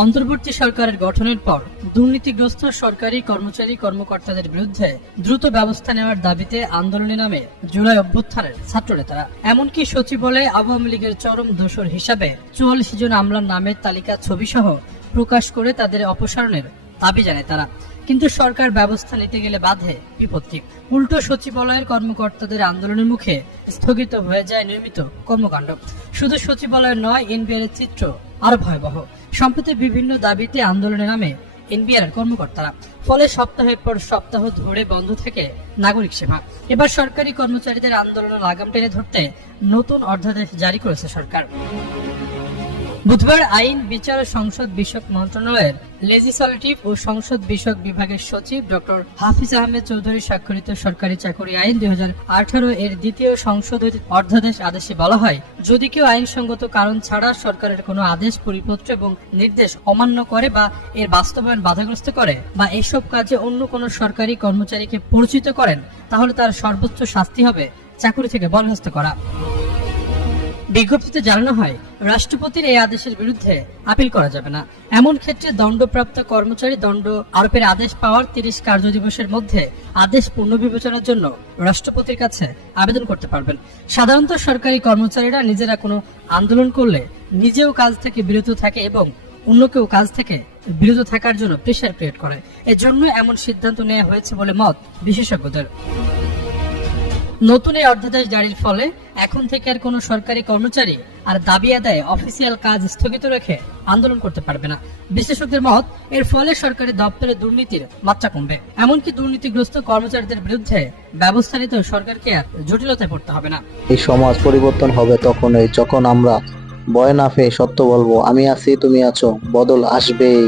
অন্তর্বর্তী সরকারের গঠনের পর দুর্নীতিগ্রস্ত সরকারি কর্মচারী কর্মকর্তাদের বিরুদ্ধে দ্রুত ব্যবস্থা নেওয়ার দাবিতে আন্দোলনী নামে জুলাই অভ্যুত্থানের ছাত্রনেতারা। এমনকি সচিবালয়ে আওয়ামী লীগের চরম দোষর হিসাবে চুয়াল্লিশ জন আমলার নামের তালিকা ছবিসহ প্রকাশ করে তাদের অপসারণের দাবি জানায় তারা। কিন্তু সরকার ব্যবস্থা নিতে গেলে বাধে বিপত্তি। উল্টো সচিবালয়ের কর্মকর্তাদের আন্দোলনের মুখে স্থগিত হয়ে যায় নিয়মিত কর্মকাণ্ড। শুধু সচিবালয় নয় এনবিআর চিত্র আরও ভয়াবহ। সম্প্রতি বিভিন্ন দাবিতে আন্দোলনের নামে এনবিআর কর্মকর্তারা। ফলে সপ্তাহের পর সপ্তাহ ধরে বন্ধ থেকে নাগরিক সেবা। এবার সরকারি কর্মচারীদের আন্দোলন আগাম টেনে ধরতে নতুন অর্ধাদেশ জারি করেছে সরকার। বুধবার আইন, বিচার সংসদ বিষয়ক মন্ত্রণালয়ের লেজিসলেটিভ ও সংসদ বিষয়ক বিভাগের সচিব ডক্টর হাফিজ আহমেদ চৌধুরী স্বাক্ষরিত সরকারি চাকরি আইন দুই হাজার আঠারো এর দ্বিতীয় সংশোধিত অর্ধাদেশ আদেশে বলা হয়, যদি কেউ আইনসঙ্গত কারণ ছাড়া সরকারের কোনো আদেশ, পরিপত্র এবং নির্দেশ অমান্য করে বা এর বাস্তবায়ন বাধাগ্রস্ত করে বা এসব কাজে অন্য কোনো সরকারি কর্মচারীকে পরিচিত করেন, তাহলে তার সর্বোচ্চ শাস্তি হবে, চাকরি থেকে বরখাস্ত করা। বিজ্ঞপ্তিতে জানানো হয়, রাষ্ট্রপতির এই আদেশের বিরুদ্ধে আপিল করা যাবে না। এমন ক্ষেত্রে দণ্ডপ্রাপ্ত কর্মচারী দণ্ড আরোপের আদেশ পাওয়ার তিরিশ কার্যদিবসের মধ্যে আদেশ পুনর্বিবেচনার জন্য রাষ্ট্রপতির কাছে আবেদন করতে পারবেন। সাধারণত সরকারি কর্মচারীরা নিজেরা কোনো আন্দোলন করলে নিজেও কাজ থেকে বিরত থাকে এবং অন্য কেউ কাজ থেকে বিরত থাকার জন্য প্রেশার ক্রিয়েট করে। এজন্য এমন সিদ্ধান্ত নেওয়া হয়েছে বলে মত বিশেষজ্ঞদের। নতুন এই অধ্যাদেশ জারির ফলে এখন থেকে আর কোনো সরকারি কর্মচারী আর দাবি আদায় অফিসিয়াল কাজ স্থগিত রেখে আন্দোলন করতে পারবে না। বিশ্লেষকদের মত এর ফলে সরকারি দপ্তরে দুর্নীতির মাত্রা কমবে। এমনকি দুর্নীতিগ্রস্ত কর্মচারীদের বিরুদ্ধে ব্যবস্থা নিতে সরকারকে আর জটিলতায় পড়তে হবে না। এই সমাজ পরিবর্তন হবে তখনই যখন আমরা ভয় না পেয়ে সত্য বলব, আমি আছি, তুমি আছো, বদল আসবেই।